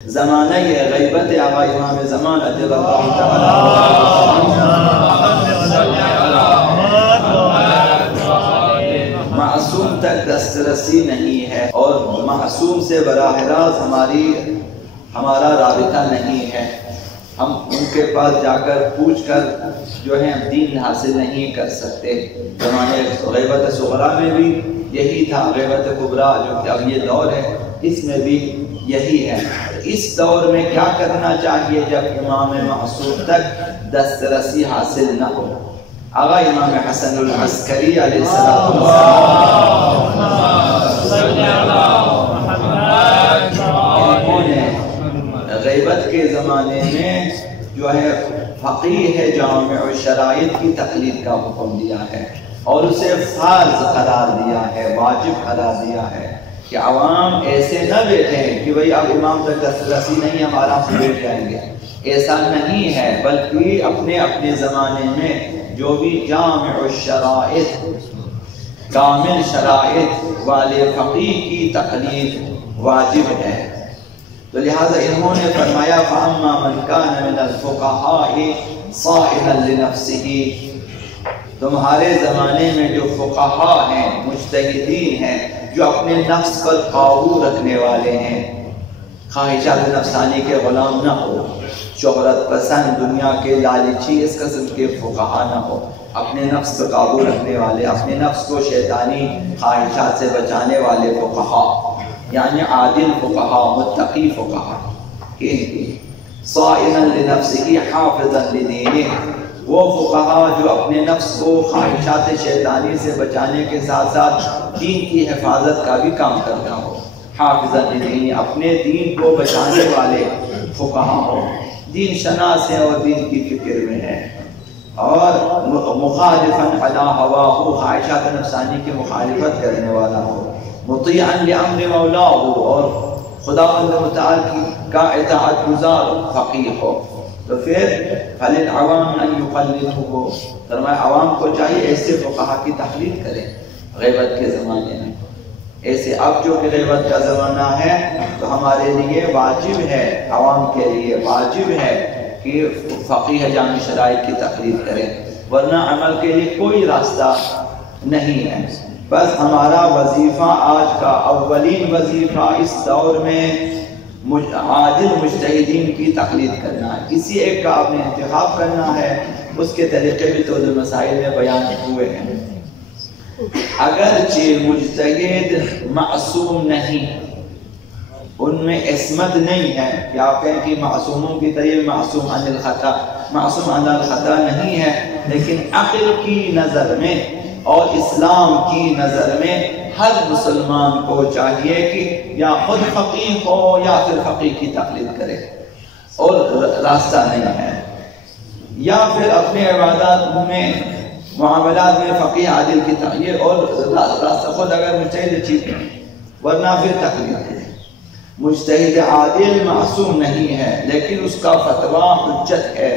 زمانہ غیبت آقا امام زمان عجل اللہ تعالی معصوم تک دسترسی نہیں ہے، اور معصوم سے براہ راست ہمارا رابطہ نہیں ہے۔ ہم ان کے پاس جا کر پوچھ کر جو ہے دین حاصل نہیں کر سکتے۔ زمانے غیبت صغرا میں بھی یہی تھا، غیبت کبرا جو کہ اب یہ دور ہے اس میں بھی یہی ہے۔ اس دور میں کیا کرنا چاہیے جب امام معصوم تک دسترسی حاصل نہ ہو؟ آقا امام حسن العسکری علیہ السلام انہوں نے غیبت کے زمانے میں جو ہے فقیہ جامع الشرائط کی تقلید کا حکم دیا ہے، اور اسے فرض قرار دیا ہے، واجب قرار دیا ہے کہ عوام ایسے نہ بیٹھیں کہ بھئی اب امام تک دسترسی نہیں ہم آرام سے بیٹھ جائیں گے، ایسا نہیں ہے، بلکہ اپنے اپنے زمانے میں جو بھی جامع الشرائط کامل شرائط والے فقیہ کی تقلید واجب ہے۔ تو لہٰذا انہوں نے فرمایا فَأَمَّا مَنْ كَانَ مِنَ الْفُقَهَاءِ صَائِحًا لِنَفْسِهِ، تمہارے زمانے میں جو فقہا ہیں، مجتہدین ہیں، جو اپنے نفس پر قابو رکھنے والے ہیں، خواہشات نفسانی کے غلام نہ ہو، شہرت پسند دنیا کے لالچی اس قسم کے فقہا نہ ہو، اپنے نفس پر قابو رکھنے والے، اپنے نفس کو شیطانی خواہشات سے بچانے والے فقہا، یعنی عادل فقہا، متقی فقہا، صائما لنفسه حافظا لدینہ، وہ فقہا جو اپنے نفس کو خواہشات شیطانی سے بچانے کے ساتھ ساتھ دین کی حفاظت کا بھی کام کرتا ہو، حافظا لدینہ، اپنے دین کو بچانے والے فقہا ہو، دین شناس ہے اور دین کی فکر میں ہے، اور مخالفا علی ہواہ، خواہشات نفسانی کی مخالفت کرنے والا ہو، مطیعا لامر مولاہ، اور خداوند متعال کا اطاعت گزار فقیہ ہو۔ تو پھر فَلِلْعَوَامِ أَن يُقَلِّدُهُ، فرمایا عوام کو چاہیے ایسے فقہا کی تقلید کریں غیبت کے زمانے میں۔ ایسے اب جو کہ غیبت کا زمانہ ہے تو ہمارے لیے واجب ہے، عوام کے لیے واجب ہے کہ فقیہ جامع شرائط کی تقلید کریں، ورنہ عمل کے لیے کوئی راستہ نہیں ہے۔ بس ہمارا وظیفہ آج کا اولین وظیفہ اس دور میں عادل مجتہدین کی تقلید کرنا ہے، کسی ایک کا آپ نے انتخاب کرنا ہے، اس کے طریقے بھی تو مسائل میں بیان ہوئے ہیں۔ اگرچہ مجتہد معصوم نہیں، ان میں عصمت نہیں ہے کہ آپ کہیں کہ معصوموں کی طرح معصوم عن الخطا، معصوم عن الخطا نہیں ہے، لیکن عقل کی نظر میں اور اسلام کی نظر میں ہر مسلمان کو چاہیے کہ یا خود فقیہ ہو یا پھر فقیہ کی تقلید کرے، اور راستہ نہیں ہے، یا پھر اپنے عبادات میں معاملات میں فقیہ عادل کی تقلید، اور راستہ خود اگر مجتہد ٹھیک ہے، ورنہ پھر تقلید ہے۔ مجتہد عادل معصوم نہیں ہے، لیکن اس کا فتویٰ حجت ہے،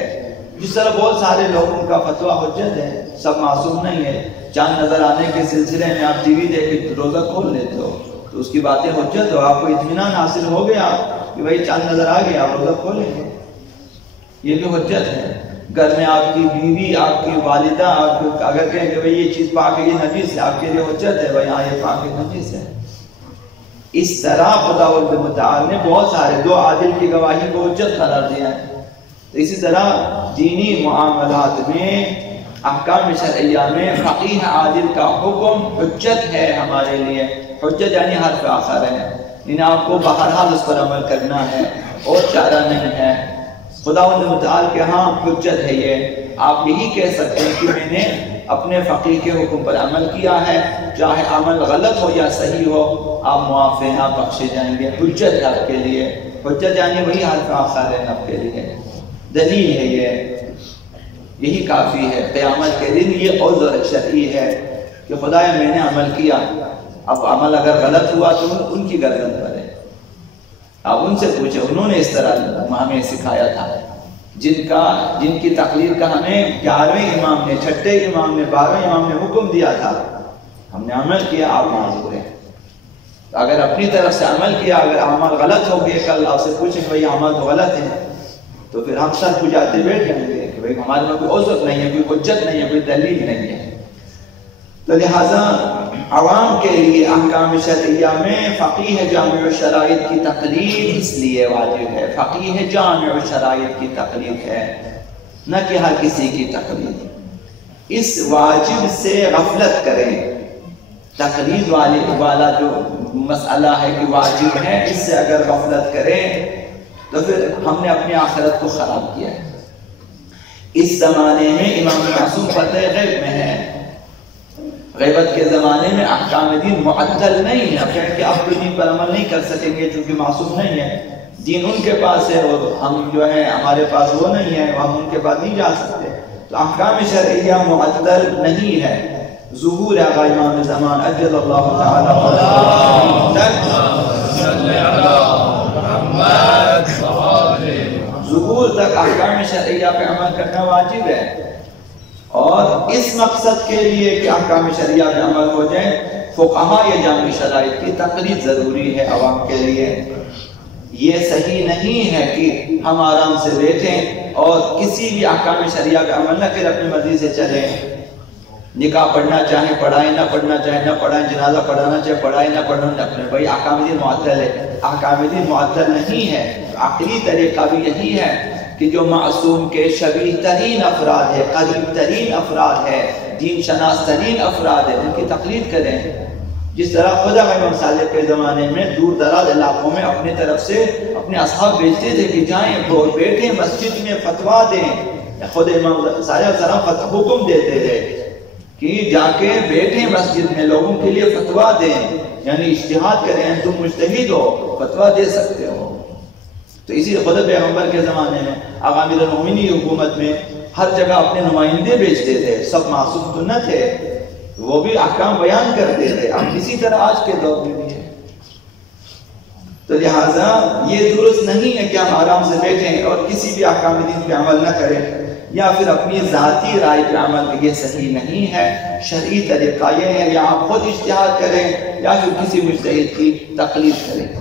جس طرح بہت سارے لوگوں کا فتویٰ حجت ہے، سب معصوم نہیں ہے۔ چاند نظر آنے کے سلسلے میں آپ ٹی وی دیکھ کے روزہ کھول لیتے ہو تو اس کی باتیں حجت ہو، آپ کو اطمینان حاصل ہو گیا کہ بھائی چاند نظر آ گیا، آپ روزہ کھولیں گے، یہ بھی حجت ہے۔ گھر میں آپ کی بیوی، آپ کی والدہ آپ کو اگر کہیں کہ بھائی یہ چیز پاک ہے، یہ نجیس ہے، آپ کے لیے حجت ہے بھائی ہاں یہ پاک ہے، نجیس ہے۔ اس طرح خداوند متعال نے بہت سارے دو عادل کی گواہی کو حجت قرار دیا ہے۔ تو اسی طرح دینی معاملات میں، احکام شرعیہ میں فقیہ عادل کا حکم حجت ہے ہمارے لیے، حجت یعنی حرف آخر ہے، یعنی آپ کو بہرحال اس پر عمل کرنا ہے اور چارہ نہیں ہے۔ خداوند متعال کے ہاں حجت ہے یہ، آپ یہی کہہ سکتے ہیں کہ میں نے اپنے فقیہ کے حکم پر عمل کیا ہے، چاہے عمل غلط ہو یا صحیح ہو، آپ معاف ہیں، آپ بخشے جائیں گے، حجت ہے آپ کے لیے۔ حجت یعنی وہی حرف آخر ہے آپ کے لیے، دلیل ہے یہ، یہی کافی ہے۔ قیامت کے دن یہ عذر شرعی ہے کہ خدایا میں نے عمل کیا، اب عمل اگر غلط ہوا تو ان کی گردن پر ہے، آپ ان سے پوچھیں، انہوں نے اس طرح ہمیں سکھایا تھا، جن کی تقلید کا ہمیں 11ویں امام نے، 6ٹھے امام نے، 12ویں امام نے حکم دیا تھا، ہم نے عمل کیا، آپ معذور ہیں۔ اگر اپنی طرف سے عمل کیا، اگر عمل غلط ہو گیا، کل آپ سے پوچھیں کہ بھائی عمل تو غلط ہے، تو پھر ہم سر پجاتے بیٹھ جائیں گے کہ بھائی ہمارے میں کوئی عذر نہیں ہے، کوئی حجت نہیں ہے، کوئی دلیل نہیں ہے۔ تو لہٰذا عوام کے لیے احکام شرعیہ میں فقیہ جامع الشرائط کی تقلید اس لیے واجب ہے، فقیہ جامع الشرائط کی تقلید ہے، نہ کہ ہر کسی کی تقلید۔ اس واجب سے غفلت کریں، تقلید والا جو مسئلہ ہے کہ واجب ہے، اس سے اگر غفلت کریں تو پھر ہم نے اپنی آخرت کو خراب کیا ہے۔ اس زمانے میں امام معصوم پردہ غیب میں ہے، غیبت کے زمانے میں احکام دین معطل نہیں ہے، اب کہ آپ تو دین پر عمل نہیں کر سکیں گے چونکہ معصوم نہیں ہے، دین ان کے پاس ہے اور ہم جو ہے ہمارے پاس وہ نہیں ہے، ہم ان کے پاس نہیں جا سکتے، تو احکام شرعیہ معطل نہیں ہے۔ ظہور آقا امام زمان اجل اللہ تعالی ظہور تک احکام شرعیہ پہ عمل کرنا واجب ہے، اور اس مقصد کے لیے کہ احکام شرعیہ پہ عمل ہو جائے فقہاء یا جامع شرائط کی تقلید ضروری ہے عوام کے لیے۔ یہ صحیح نہیں ہے کہ ہم آرام سے بیٹھیں اور کسی بھی احکام شرعیہ پہ عمل نہ کریں، اپنی مرضی سے چلیں، نکاح پڑھنا چاہیں پڑھائیں، نہ پڑھنا چاہیں نہ پڑھائیں، جنازہ پڑھانا چاہیں پڑھائیں، نہ پڑھنا نہ پڑھیں۔ بھائی احکام دین معطل ہے، احکام دین معطل نہیں ہے۔ عقلی طریقہ بھی یہی ہے کہ جو معصوم کے شبیہ ترین افراد ہے، قریب ترین افراد ہے، دین شناس ترین افراد ہے، ان کی تقلید کریں۔ جس طرح خدا امام صالح کے زمانے میں دور دراز علاقوں میں اپنی طرف سے اپنے اصحاب بھیجتے تھے کہ جائیں اور بیٹھیں مسجد میں فتویٰ دیں، خود امام صالح علیہ السلام حکم دیتے تھے کہ جا کے بیٹھیں مسجد میں لوگوں کے لیے فتویٰ دیں، یعنی اجتہاد کریں، تم مجتہد ہو فتویٰ دے سکتے ہو۔ تو اسی خود پیغمبر کے زمانے میں آقا امیر المومنین حکومت میں ہر جگہ اپنے نمائندے بھیجتے تھے، سب معصوم تو نہ تھے، وہ بھی احکام بیان کرتے تھے، اب اسی طرح آج کے دور میں بھی ہے۔ تو لہٰذا یہ درست نہیں ہے کہ ہم آرام سے بیٹھیں اور کسی بھی احکام دین پہ عمل نہ کریں یا پھر اپنی ذاتی رائے پہ عمل، یہ صحیح نہیں ہے۔ شرعی طریقہ یہ ہے یا آپ خود اجتہاد کریں یا پھر کسی مجتہد کی تقلید کریں۔